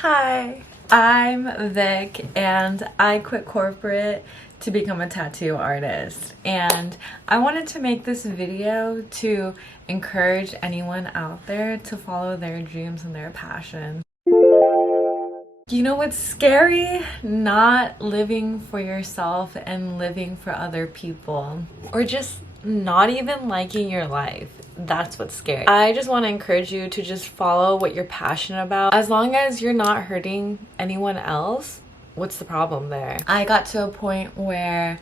Hi, I'm Vic and I quit corporate to become a tattoo artist. And I wanted to make this video to encourage anyone out there to follow their dreams and their passions. You know what's scary? Not living for yourself and living for other people. Or just not even liking your life. That's what's scary. I just want to encourage you to just follow what you're passionate about. As long as you're not hurting anyone else, what's the problem there? I got to a point where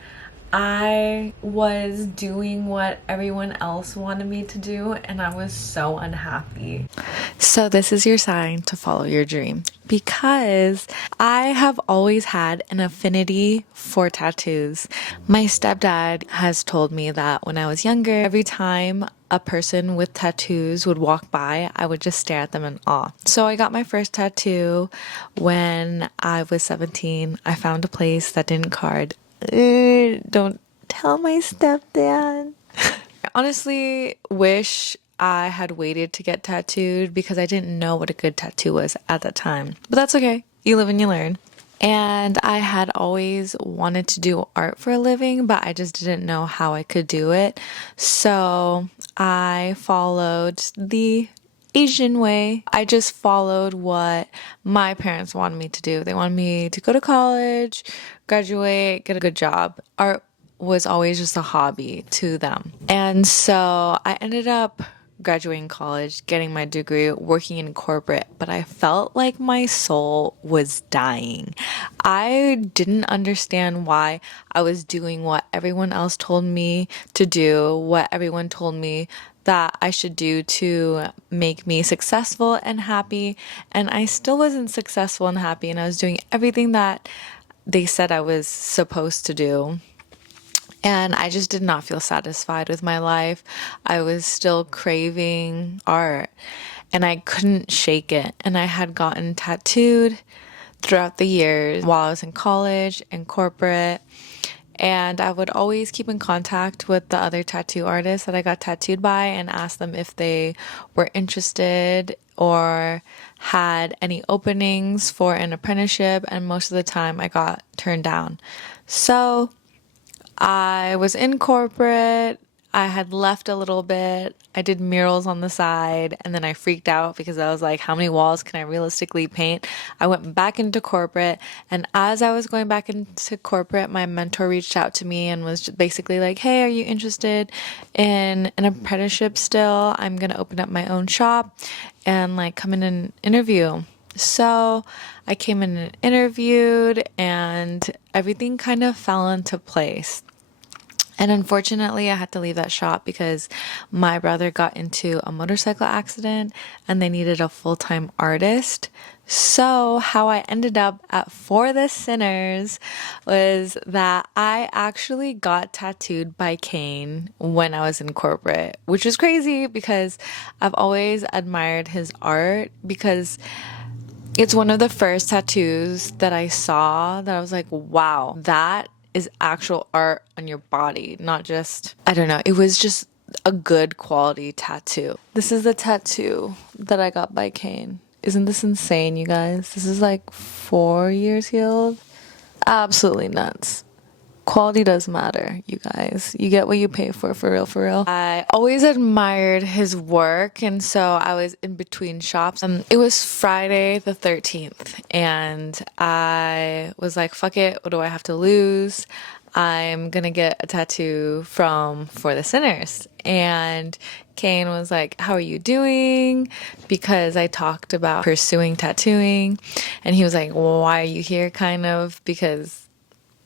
I was doing what everyone else wanted me to do and I was so unhappy. So this is your sign to follow your dream, because I have always had an affinity for tattoos. My stepdad has told me that when I was younger, every time a person with tattoos would walk by, I would just stare at them in awe. So I got my first tattoo when I was 17. I found a place that didn't card. Don't tell my stepdad. I honestly wish I had waited to get tattooed because I didn't know what a good tattoo was at that time. But that's okay. You live and you learn. And I had always wanted to do art for a living, but I just didn't know how I could do it. So I followed the Asian way. I just followed what my parents wanted me to do. They wanted me to go to college, graduate, get a good job. Art was always just a hobby to them. And so I ended up graduating college, getting my degree, working in corporate, but I felt like my soul was dying. I didn't understand why I was doing what everyone else told me to do, what everyone told me that I should do to make me successful and happy, and I still wasn't successful and happy, and I was doing everything that they said I was supposed to do. And I just did not feel satisfied with my life. I was still craving art and I couldn't shake it. And I had gotten tattooed throughout the years while I was in college and corporate. And I would always keep in contact with the other tattoo artists that I got tattooed by and ask them if they were interested or had any openings for an apprenticeship. And most of the time I got turned down. So I was in corporate. I had left a little bit. I did murals on the side and then I freaked out because I was like, how many walls can I realistically paint? I went back into corporate, and as I was going back into corporate, my mentor reached out to me and was basically like, hey, are you interested in an apprenticeship still? I'm going to open up my own shop and like come in and interview. So I came in and interviewed and everything kind of fell into place. And unfortunately, I had to leave that shop because my brother got into a motorcycle accident and they needed a full-time artist. So how I ended up at For the Sinners was that I actually got tattooed by Kane when I was in corporate, which is crazy because I've always admired his art, because it's one of the first tattoos that I saw that I was like, wow, that is actual art on your body, not just, I don't know, it was just a good quality tattoo. This is the tattoo that I got by Kane. Isn't this insane, you guys? This is like 4 years healed. Absolutely nuts. Quality does matter, you guys. You get what you pay for real, for real. I always admired his work, and so I was in between shops. It was Friday the 13th, and I was like, fuck it, what do I have to lose? I'm gonna get a tattoo from For the Sinners. And Kane was like, how are you doing? Because I talked about pursuing tattooing, and he was like, well, why are you here, kind of, because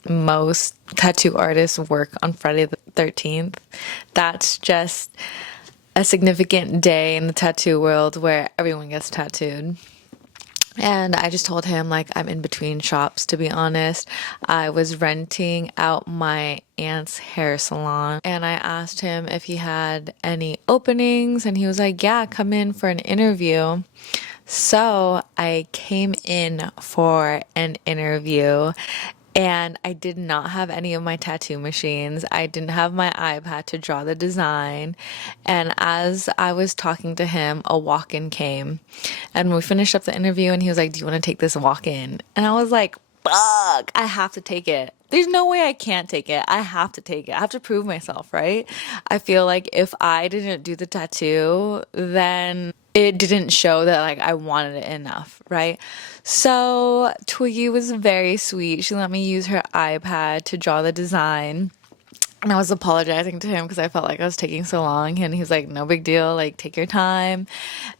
most tattoo artists work on Friday the 13th. That's just a significant day in the tattoo world where everyone gets tattooed. And I just told him, like, I'm in between shops, to be honest. I was renting out my aunt's hair salon, and I asked him if he had any openings, and he was like, yeah, come in for an interview. So I came in for an interview, and I did not have any of my tattoo machines. I didn't have my iPad to draw the design. And as I was talking to him, a walk-in came. And we finished up the interview and he was like, "Do you want to take this walk-in?" And I was like, "Fuck, I have to take it. There's no way I can't take it. I have to take it. I have to prove myself, right?" I feel like if I didn't do the tattoo, then it didn't show that like I wanted it enough, right? So Twiggy was very sweet. She let me use her iPad to draw the design. And I was apologizing to him because I felt like I was taking so long. And he was like, "No big deal. Like, take your time."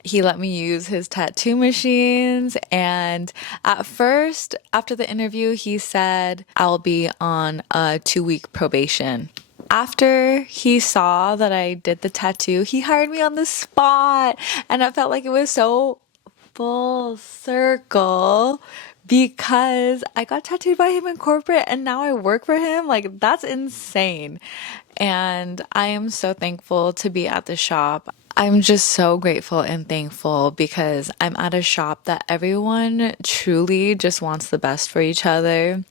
He let me use his tattoo machines. And at first, after the interview, he said, "I'll be on a 2-week probation." After he saw that I did the tattoo, he hired me on the spot. And I felt like it was so full circle because I got tattooed by him in corporate and now I work for him. Like, that's insane. And I am so thankful to be at the shop. I'm just so grateful and thankful because I'm at a shop that everyone truly just wants the best for each other.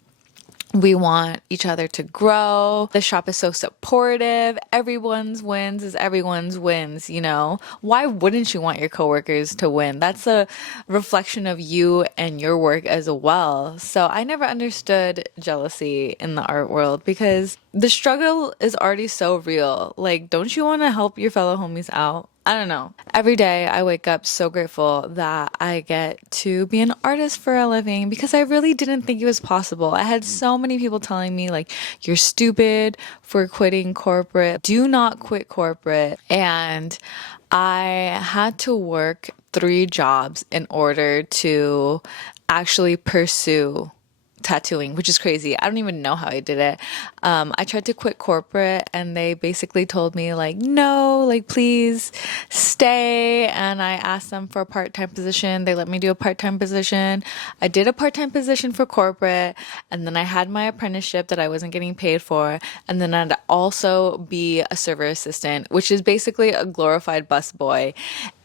We want each other to grow. The shop is so supportive. Everyone's wins is everyone's wins, you know? Why wouldn't you want your coworkers to win? That's a reflection of you and your work as well. So I never understood jealousy in the art world because the struggle is already so real. Like, don't you want to help your fellow homies out? I don't know. Every day I wake up so grateful that I get to be an artist for a living because I really didn't think it was possible. I had so many people telling me, like, "You're stupid for quitting corporate. Do not quit corporate." And I had to work 3 jobs in order to actually pursue tattooing, which is crazy. I don't even know how I did it. I tried to quit corporate and they basically told me like, "No, like please stay." And I asked them for a part-time position. They let me do a part-time position. I did a part-time position for corporate and then I had my apprenticeship that I wasn't getting paid for. And then I'd also be a server assistant, which is basically a glorified busboy.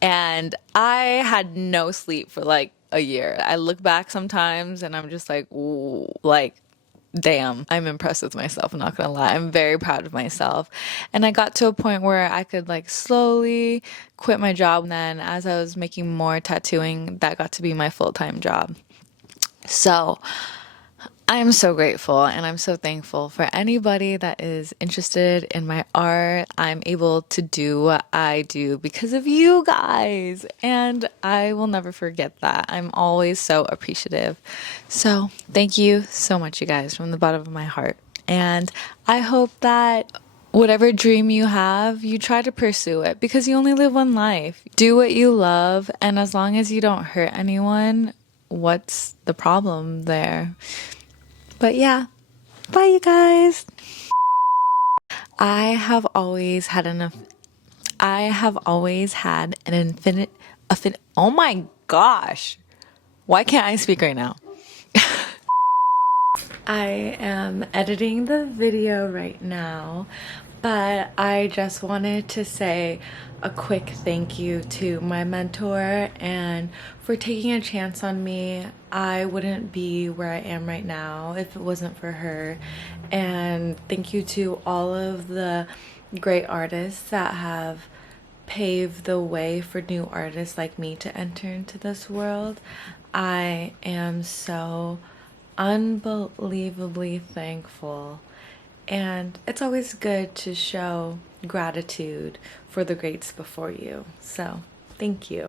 And I had no sleep for like a year. I look back sometimes and I'm just like, ooh, like, damn, I'm impressed with myself. I'm not gonna lie. I'm very proud of myself. And I got to a point where I could like slowly quit my job. And then as I was making more tattooing, that got to be my full-time job. So I'm so grateful and I'm so thankful for anybody that is interested in my art. I'm able to do what I do because of you guys, and I will never forget that. I'm always so appreciative. So, thank you so much, you guys, from the bottom of my heart. And I hope that whatever dream you have, you try to pursue it because you only live one life. Do what you love, and as long as you don't hurt anyone, what's the problem there? But yeah, bye you guys. I have always had an infinite oh my gosh. Why can't I speak right now? I am editing the video right now, but I just wanted to say a quick thank you to my mentor and for taking a chance on me. I wouldn't be where I am right now if it wasn't for her. And thank you to all of the great artists that have paved the way for new artists like me to enter into this world. I am so unbelievably thankful, and it's always good to show gratitude for the greats before you. So, thank you.